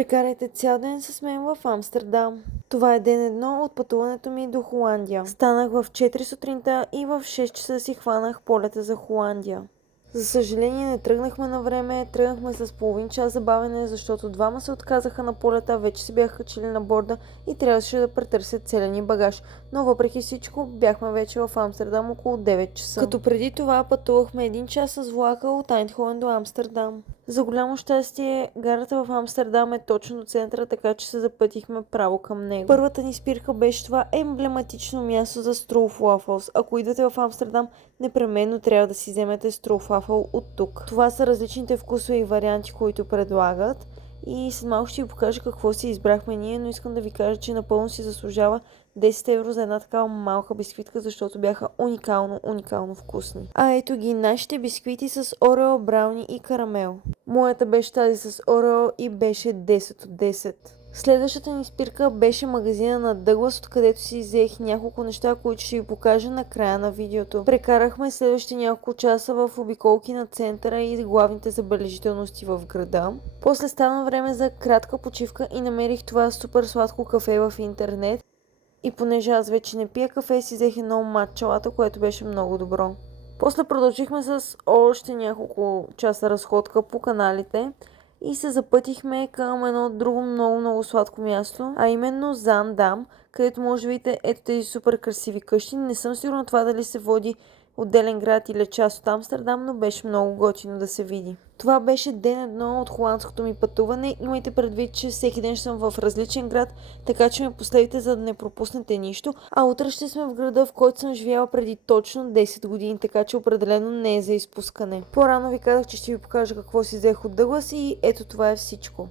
Прекарайте цял ден с мен в Амстердам. Това е ден едно от пътуването ми до Холандия. Станах в 4 сутринта и в 6 часа си хванах полета за Холандия. За съжаление не тръгнахме на време, тръгнахме с половин час забавене, защото двама се отказаха на полета, вече се бяха качили на борда и трябваше да претърсят целия ни багаж. Но въпреки всичко бяхме вече в Амстердам около 9 часа. Като преди това пътувахме 1 час с влака от Айндховен до Амстердам. За голямо щастие, гарата в Амстердам е точно до центъра, така че се запътихме право към него. Първата ни спирка беше това емблематично място за Stroopwafels. Ако идвате в Амстердам, непременно трябва да си вземете Stroopwafel от тук. Това са различните вкусови варианти, които предлагат. И след малко ще ви покажа какво си избрахме ние, но искам да ви кажа, че напълно си заслужава 10 евро за една такава малка бисквитка, защото бяха уникално вкусни. А ето ги нашите бисквити с орео, брауни и карамел. Моята беше тази с орео и беше 10 от 10. Следващата ни спирка беше магазина на Дъглас, откъдето си взех няколко неща, които ще ви покажа на края на видеото. Прекарахме следващите няколко часа в обиколки на центъра и главните забележителности в града. После стана време за кратка почивка и намерих това супер сладко кафе в интернет. И понеже аз вече не пия кафе, си взех едно матча лате, което беше много добро. После продължихме с още няколко часа разходка по каналите и се запътихме към едно друго много сладко място, а именно Зандам, където може да видите ето тези супер красиви къщи. Не съм сигурна това дали се води отделен град или част от Амстердам, но беше много готино да се види. Това беше ден едно от холандското ми пътуване. Имайте предвид, че всеки ден ще съм в различен град, така че ме последвайте, за да не пропуснете нищо. А утре ще сме в града, в който съм живяла преди точно 10 години, така че определено не е за изпускане. По-рано ви казах, че ще ви покажа какво си взех от Дъглас и ето това е всичко.